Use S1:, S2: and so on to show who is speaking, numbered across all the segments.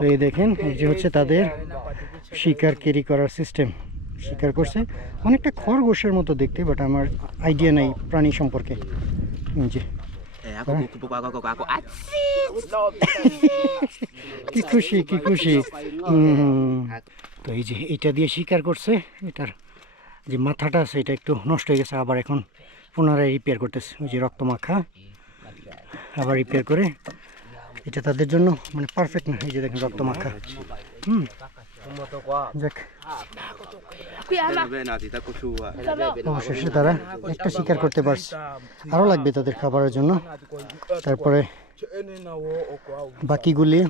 S1: তো এই দেখেন, এই যে হচ্ছে তাদের শিকার ক্যারি করার সিস্টেম শিকার করছে। অনেকটা খরগোশের মতো দেখতে বাট আমার আইডিয়া নাই প্রাণী সম্পর্কে। যে। কি খুশি কি খুশি। তো এই যে এটা দিয়ে শিকার করছে, এটার যে মাথাটা আছে, এটা একটু নষ্ট হয়ে গেছে, আবার এখন পুনরায় রিপেয়ার করতেছে। ওই যে রক্ত মাখা আবার রিপেয়ার করে এটা তাদের জন্য মানে পারফেক্ট না। এই যে দেখেন রক্ত মাখা। হুম। যাক. অবশেষে তারা একটা শিকার করতে পারছে। আরও লাগবে তাদের খাবারের জন্য। তারপরে বাকিগুলি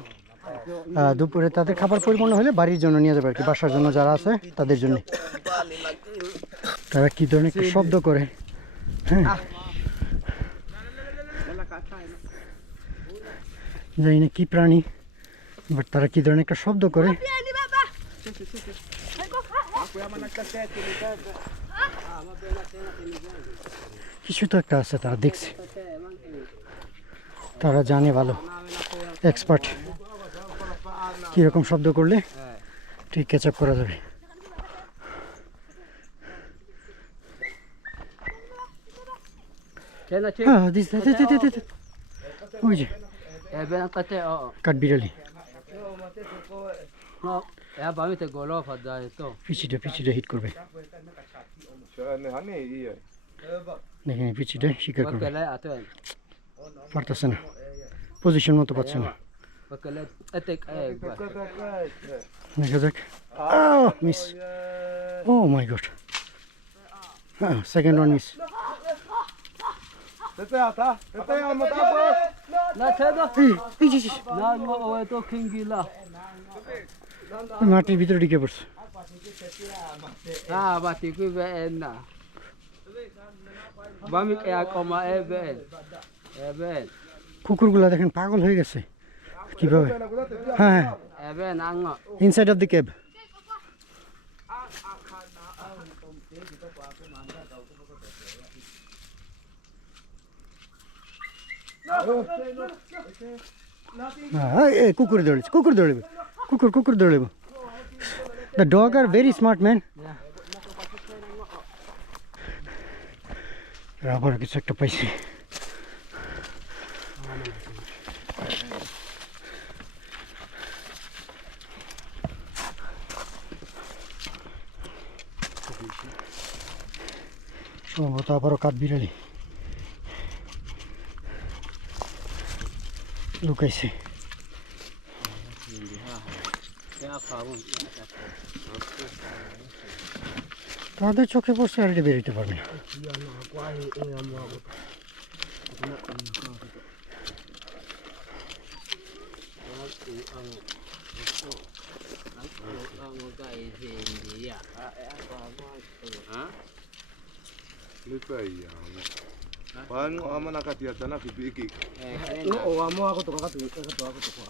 S1: দুপুরে তাদের খাবার পরিপূর্ণ হলে বাড়ির জন্য নিয়ে যাবে আর কি। বাসার জন্য যারা আছে তাদের জন্য। তারা কি ধরনের শব্দ করে? হ্যাঁ। জানি না কি প্রাণী বাট তারা কি ধরনের একটা শব্দ করে? কিছু তো একটা আছে তারা দেখছে। তারা জানে ভালো এক্সপার্ট কীরকম শব্দ করলে? ঠিক ক্যাচ আপ করা যাবে। হ্যাঁ দিস। ওই যে।
S2: Oh.
S1: কাঠবিড়ালি
S2: No, ya bami te golo pada itu.
S1: পিছিটা পিছিটা হিট করবে। দেখেন এই শিকার করবে। পারতেছে না। পজিশন মতো পাচ্ছে না।
S2: Eh.
S1: দেখা যাক। মিস ও মাই গড হ্যাঁ সেকেন্ড ওয়ান মিস
S2: Oh
S1: মাটির ভিতরে ঢুকে পড়ছে
S2: Ah, ben na. Bami kaya koma eh ben. Eh ben.
S1: কুকুরগুলা দেখেন পাগল হয়ে গেছে কীভাবে হ্যাঁ হ্যাঁ
S2: Eh.
S1: ইনসাইড অফ দ্য কেব কুকুর দৌড়েছে কুকুর দৌড়বে কুকুর কুকুর দৌড়বে the dog are very smart man আবার কিছু একটা পাইছি সম্ভবত আবারও কাঠ বিড়ালি লুকাইছে
S2: Ya kamu.
S1: তাদের চোখে পড়ছে আর এটা বেরোতে পারবে না
S2: Kamu kai sini ya.
S3: Paano ama nakatiyata na
S2: kibigig?
S3: Oo, amo ako to kakato, kakato ako to kwa.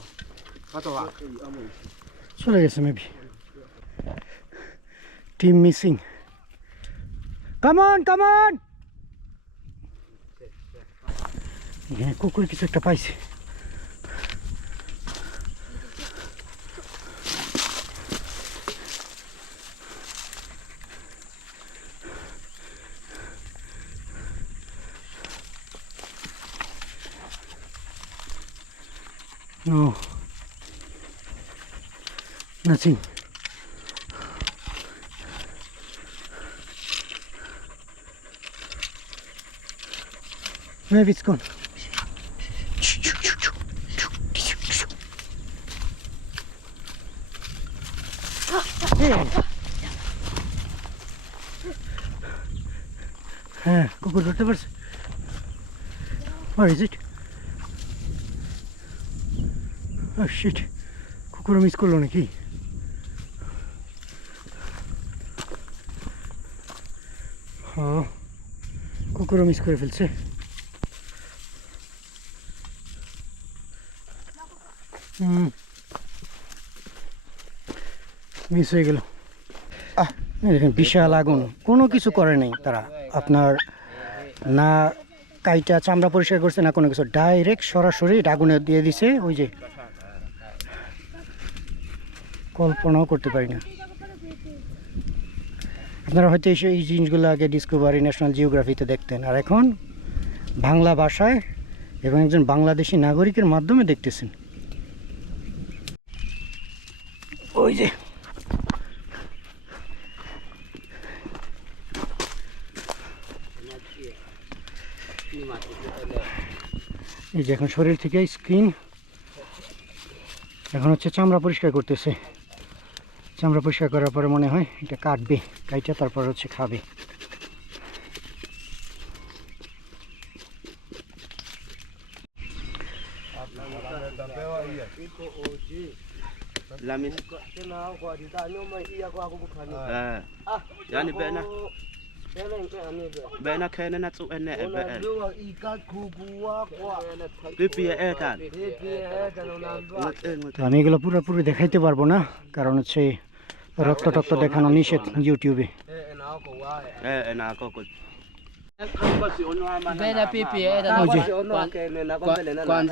S3: Kato ha?
S1: Amo. So lagi sa maybe. Team missing. Come on, come on! ここ行きちゃったパイセン。No. Nothing. Maybe it's gone. Hey. হ্যাঁ কুকুর ধরতে পারছে Where is it? Shit. কুকুরও miss করল নাকি হ্যাঁ কুকুরও miss করে ফেলছে হুম মিস হয়ে গেল আহ দেখেন বিশাল আগুন। কোনো কিছু করে নাই তারা। আপনার না কাইটা চামড়া পরিষ্কার করছে না কোনো কিছু। ডাইরেক্ট সরাসরি আগুনে দিয়ে দিছে ওই যে কল্পনাও করতে পারি না। আপনারা হয়তো এই এই জিনিসগুলো আগে ডিসকভারি ন্যাশনাল জিওগ্রাফিতে দেখতেন। আর এখন বাংলা ভাষায় এবং একজন বাংলাদেশি নাগরিকের মাধ্যমে দেখতেছেন। ওই যে। এই যে এখন শরীর থেকে স্কিন, এখন হচ্ছে চামড়া পরিষ্কার করতেছে। চামড়া পরিষ্কার করার পরে মনে হয় এটা কাটবে কাইটা তারপর হচ্ছে খাবে
S4: Lamis. Yani bena. Bena na tsu ene e be. Pipi e kan. Ngat ngat.
S1: তো আমি এগুলো পুরোপুরি দেখাইতে পারব না কারণ হচ্ছে রক্ত টক্ত দেখানো নিষেধ ইউটিউবে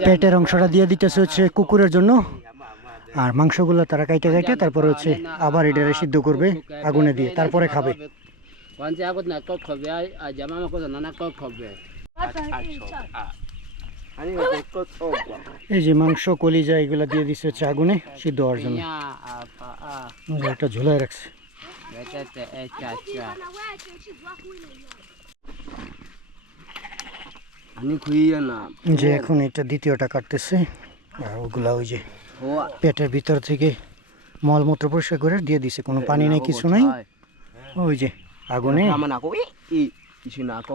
S1: পেটের অংশটা দিয়ে দিতেছে হচ্ছে কুকুরের জন্য। আর মাংসগুলো তারা কাইটে কাইটে তারপরে হচ্ছে আবার এটারে সিদ্ধ করবে আগুনে দিয়ে তারপরে খাবে।
S2: Ako na ko khobe a jama ma ko na na
S1: এই যে মাংস কলিজা এগুলো দিয়ে দিচ্ছে হচ্ছে আগুনে সিদ্ধ হওয়ার জন্য। একটা ঝুলাই রাখছে। যে এখন এটা দ্বিতীয়টা কাটতেছে আর ওগুলা ওই যে পেটের ভিতর থেকে মলমূত্র পরিষ্কার করে দিয়ে দিছে কোনো পানি নেই কিছু নাই। ওই যে আগুনে।
S2: amana ko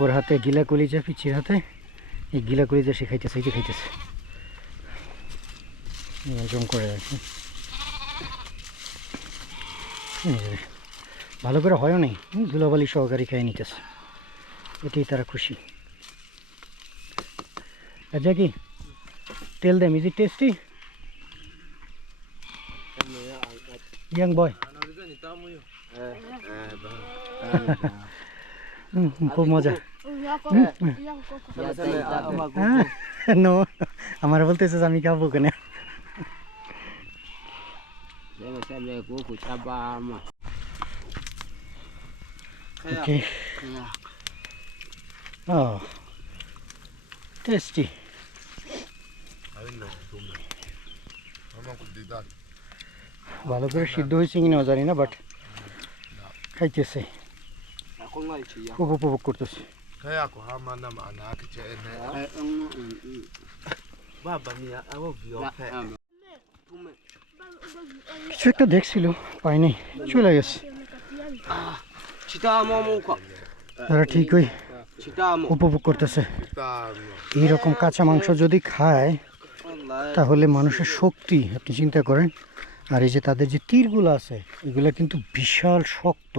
S1: ওর হাতে গিলা কলিজা পিছিয়ে হাতে এই গিলা কলিজা সে খাইতেছে এই যে খাইতেছে। জম করে রাখি ভালো করে হয়ও নেই হুম, ধুলাবালি সহকারী খাই নিতেছে। এটাই তারা খুশি। আচ্ছা কি তেল them is it tasty? Young boy. খুব মজা। নো আমার বলতেছে আমি খাব কেন. ওকে ও টেস্টি ভালো করে সিদ্ধ হয়েছে কিনা জানি না বাট খাইতেছে. খুব উপভোগ করতেছে
S3: Kaya ko hama na maana yake cha ene.
S4: Baba ni abo vio pe.
S1: কিছু একটা দেখছিল পাইনি চলে গেছে. তারা ঠিকই উপভোগ করতেছে. এইরকম কাঁচা মাংস যদি খায় তাহলে মানুষের শক্তি আপনি চিন্তা করেন আর এই যে তাদের যে তীরগুলো আছে এগুলো কিন্তু বিশাল শক্ত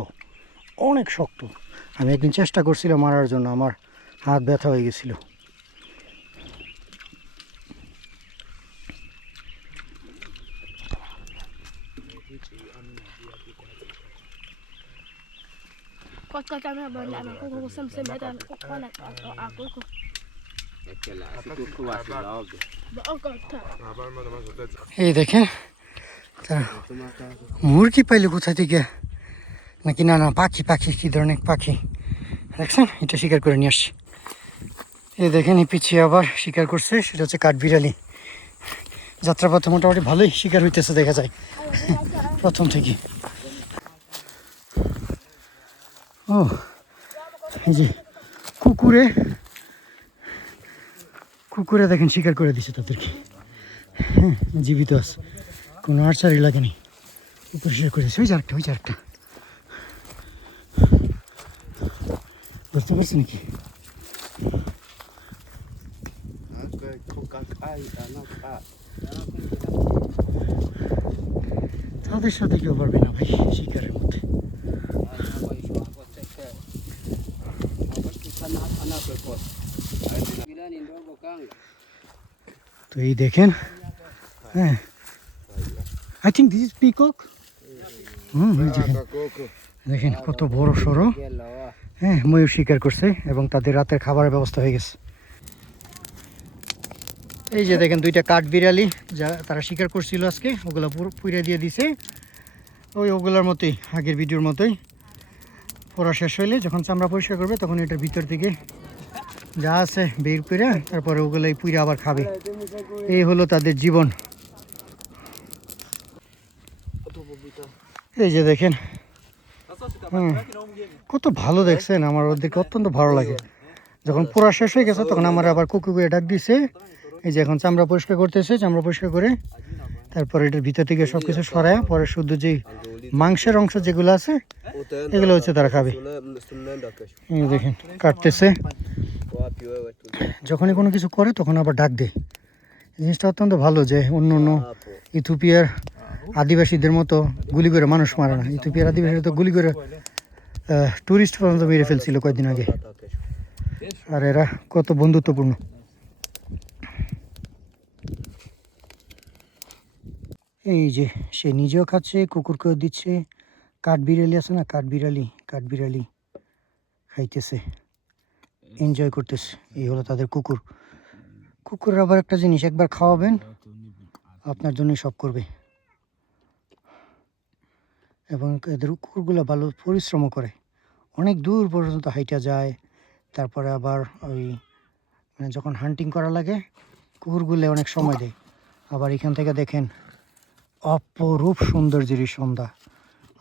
S1: অনেক শক্ত আমি একদিন চেষ্টা করছিলাম মারার জন্য, আমার হাত ব্যথা হয়ে গেছিল। এই দেখেন মুরগি পাইলে কোথা থেকে নাকি না না, পাখি পাখি, কী ধরনের পাখি? দেখছেন? এটা শিকার করে নিয়ে আসছি। এই দেখেন, এই পিছিয়ে আবার শিকার করছে, সেটা হচ্ছে কাঠবিড়ালি। যাত্রাপথে মোটামুটি ভালোই শিকার হইতেছে, দেখা যায়। প্রথম থেকে। ও, এই যে কুকুরে। কুকুরে দেখেন, শিকার করে দিছে তাদেরকে। হ্যাঁ জীবিত আছে। কোনো আর্চারি লাগেনি। পরিষ্কার করে দিছে। ওই যে আরেকটা, ওই যে পারছি নাকি. তাদের সাথে কেউ পারবে না ভাই, শিকারের মধ্যে। তো এই দেখেন হ্যাঁ। I think this is peacock hmm দেখেন। দেখেন কত বড় সড়ো। হ্যাঁ ময়ূর শিকার করছে এবং তাদের রাতের খাবারের ব্যবস্থা হয়ে গেছে। এই যে দেখেন দুইটা কাঠ বিড়ালি, যা তারা শিকার করছিল আজকে, ওগুলো পুড়ে দিয়ে দিছে। ওই ওগুলোর মতোই, আগের ভিডিওর মতোই। পড়া শেষ হইলে যখন চামড়া পরিষ্কার করবে, তখন এটার ভিতর থেকে যা আছে বের করে তারপরে ওগুলাই পুড়ে আবার খাবে। এই হলো তাদের জীবন। এই যে দেখেন কত ভালো দেখছেন আমার ওদেরকে অত্যন্ত ভালো লাগে। যখন পোড়া শেষ হয়ে গেছে, তখন আমার আবার কুকুরে ডাক দিছে। এই যে এখন চামড়া পরিষ্কার করতেছে, চামড়া পরিষ্কার করে। তারপরে এটার ভিতর থেকে সব কিছু সরায়, পরে শুধু যে মাংসের অংশ যেগুলো আছে, এগুলো হচ্ছে তারা খাবে। দেখেন, কাটতেছে। যখনই কোনো কিছু করে, তখন আবার ডাক দেয়। জিনিসটা অত্যন্ত ভালো যে অন্য অন্য ইথিওপিয়ার আদিবাসীদের মতো গুলি করে মানুষ মারে না ইথিওপিয়ার আদিবাসীরা তো গুলি করে টুরিস্ট পর্যন্ত মেরে ফেলছিল কয়েকদিন আগে। আর এরা কত বন্ধুত্বপূর্ণ। এই যে সে নিজেও খাচ্ছে, কুকুরকেও দিচ্ছে কাঠ বিড়ালি আছে না? কাঠ বিড়ালি কাঠ বিড়ালি খাইতেছে এনজয় করতেছে। এই হলো তাদের কুকুর। কুকুরের আবার একটা জিনিস, একবার খাওয়াবেন, আপনার জন্যই সব করবে। এবং এদের কুকুরগুলো ভালো পরিশ্রমও করে। অনেক দূর পর্যন্ত হাইটা যায়, তারপরে আবার ওই মানে যখন হান্টিং করা লাগে, কুকুরগুলো অনেক সময় দেয়। আবার এখান থেকে দেখেন, অপরূপ সৌন্দর্যের এই সন্ধ্যা।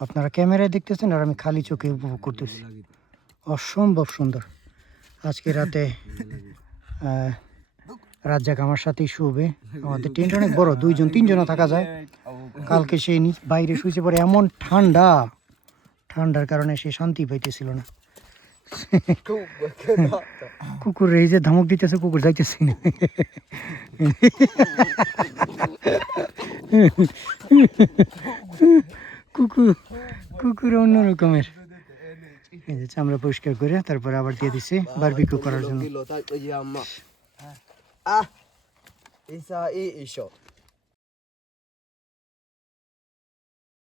S1: আপনারা ক্যামেরায় দেখতেছেন আর আমি খালি চোখে উপভোগ করতেছি। অসম্ভব সুন্দর। আজকে রাতে রাজ্জাক আমার সাথেই শুবে। আমাদের টেন্ট অনেক বড়, দুইজন, তিনজনও থাকা যায়। কালকে সে বাইরে শুয়েছে পরে এমন ঠান্ডা। ঠান্ডার কারণে সে শান্তি পাইতেছিল না। কুকুর এই যে ধমক দিতেছে, কুকুর যাইতেছি। না কুকুর কুকুর অন্য রকমের। এই যে চামড়া পরিষ্কার করে তারপরে আবার দিয়ে দিছে বারবিকিউ করার জন্য।
S3: isa i isho.